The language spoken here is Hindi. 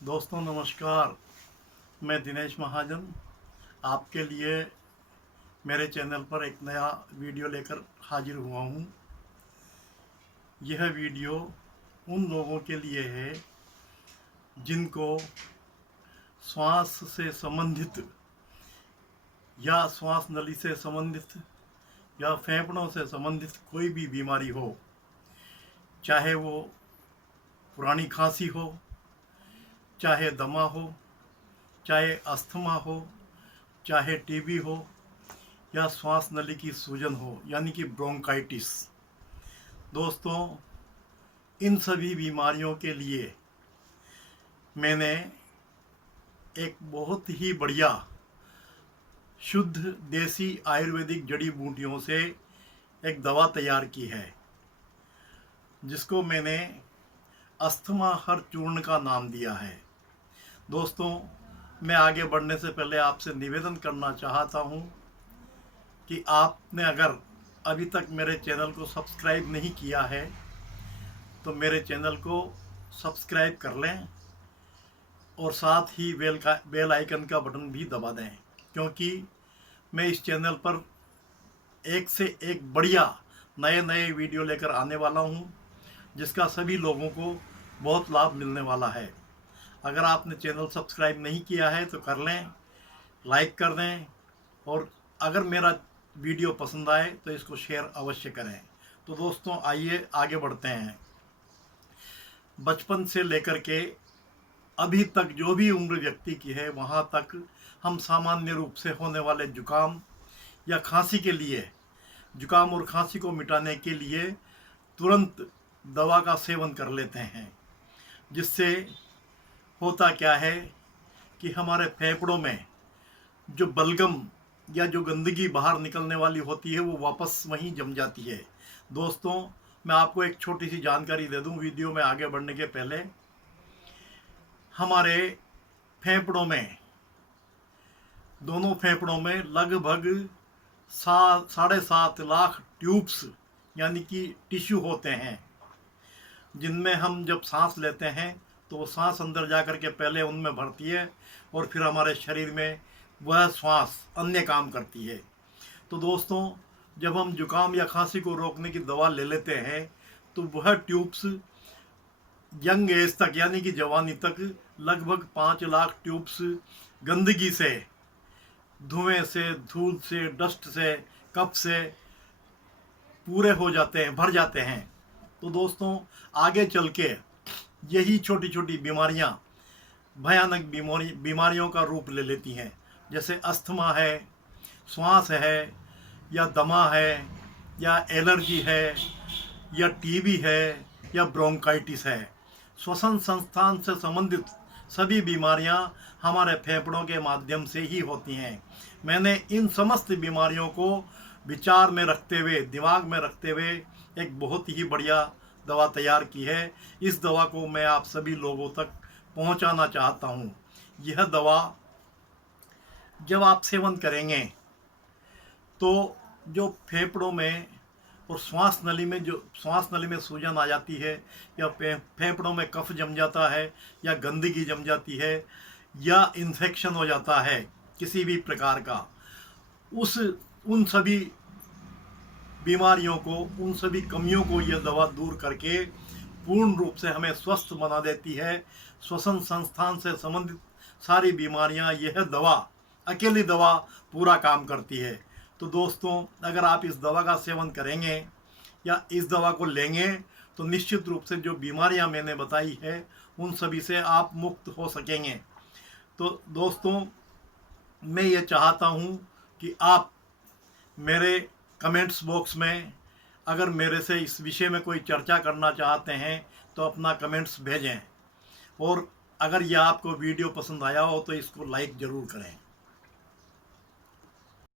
दोस्तों नमस्कार। मैं दिनेश महाजन आपके लिए मेरे चैनल पर एक नया वीडियो लेकर हाजिर हुआ हूँ। यह वीडियो उन लोगों के लिए है जिनको श्वास से संबंधित या श्वास नली से संबंधित या फेफड़ों से संबंधित कोई भी बीमारी हो, चाहे वो पुरानी खांसी हो, चाहे दमा हो, चाहे अस्थमा हो, चाहे टीबी हो या श्वास नली की सूजन हो यानी कि ब्रोंकाइटिस। दोस्तों, इन सभी बीमारियों के लिए मैंने एक बहुत ही बढ़िया शुद्ध देसी आयुर्वेदिक जड़ी बूटियों से एक दवा तैयार की है, जिसको मैंने अस्थमा हर चूर्ण का नाम दिया है। दोस्तों, मैं आगे बढ़ने से पहले आपसे निवेदन करना चाहता हूँ कि आपने अगर अभी तक मेरे चैनल को सब्सक्राइब नहीं किया है तो मेरे चैनल को सब्सक्राइब कर लें और साथ ही बेल आइकन का बटन भी दबा दें, क्योंकि मैं इस चैनल पर एक से एक बढ़िया नए नए वीडियो लेकर आने वाला हूँ, जिसका सभी लोगों को बहुत लाभ मिलने वाला है। अगर आपने चैनल सब्सक्राइब नहीं किया है तो कर लें, लाइक कर दें और अगर मेरा वीडियो पसंद आए तो इसको शेयर अवश्य करें। तो दोस्तों, आइए आगे बढ़ते हैं। बचपन से लेकर के अभी तक जो भी उम्र व्यक्ति की है, वहाँ तक हम सामान्य रूप से होने वाले जुकाम या खांसी के लिए, जुकाम और खांसी को मिटाने के लिए तुरंत दवा का सेवन कर लेते हैं, जिससे होता क्या है कि हमारे फेफड़ों में जो बलगम या जो गंदगी बाहर निकलने वाली होती है वो वापस वहीं जम जाती है। दोस्तों, मैं आपको एक छोटी सी जानकारी दे दूं वीडियो में आगे बढ़ने के पहले। हमारे फेफड़ों में, दोनों फेफड़ों में लगभग 7.5 लाख ट्यूब्स यानी कि टिश्यू होते हैं, जिनमें हम जब सांस लेते हैं तो वो सांस अंदर जा कर के पहले उनमें भरती है और फिर हमारे शरीर में वह श्वास अन्य काम करती है। तो दोस्तों, जब हम जुकाम या खांसी को रोकने की दवा ले लेते हैं तो वह ट्यूब्स यंग एज तक यानी कि जवानी तक लगभग 5 लाख ट्यूब्स गंदगी से, धुएं से, धूल से, डस्ट से, कफ से पूरे हो जाते हैं, भर जाते हैं। तो दोस्तों, आगे चल के यही छोटी छोटी बीमारियां भयानक बीमारियों का रूप ले लेती हैं, जैसे अस्थमा है, श्वास है, या दमा है, या एलर्जी है, या टीबी है, या ब्रोंकाइटिस है। श्वसन संस्थान से संबंधित सभी बीमारियां हमारे फेफड़ों के माध्यम से ही होती हैं। मैंने इन समस्त बीमारियों को विचार में रखते हुए, दिमाग में रखते हुए एक बहुत ही बढ़िया दवा तैयार की है। इस दवा को मैं आप सभी लोगों तक पहुंचाना चाहता हूं। यह दवा जब आप सेवन करेंगे तो जो फेफड़ों में और श्वास नली में सूजन आ जाती है, या फेफड़ों में कफ जम जाता है, या गंदगी जम जाती है, या इन्फेक्शन हो जाता है किसी भी प्रकार का, उन सभी बीमारियों को, उन सभी कमियों को यह दवा दूर करके पूर्ण रूप से हमें स्वस्थ बना देती है। श्वसन संस्थान से संबंधित सारी बीमारियां यह दवा, अकेली दवा पूरा काम करती है। तो दोस्तों, अगर आप इस दवा का सेवन करेंगे या इस दवा को लेंगे तो निश्चित रूप से जो बीमारियां मैंने बताई है उन सभी से आप मुक्त हो सकेंगे। तो दोस्तों, मैं ये चाहता हूँ कि आप मेरे कमेंट्स बॉक्स में अगर मेरे से इस विषय में कोई चर्चा करना चाहते हैं तो अपना कमेंट्स भेजें, और अगर यह आपको वीडियो पसंद आया हो तो इसको लाइक ज़रूर करें।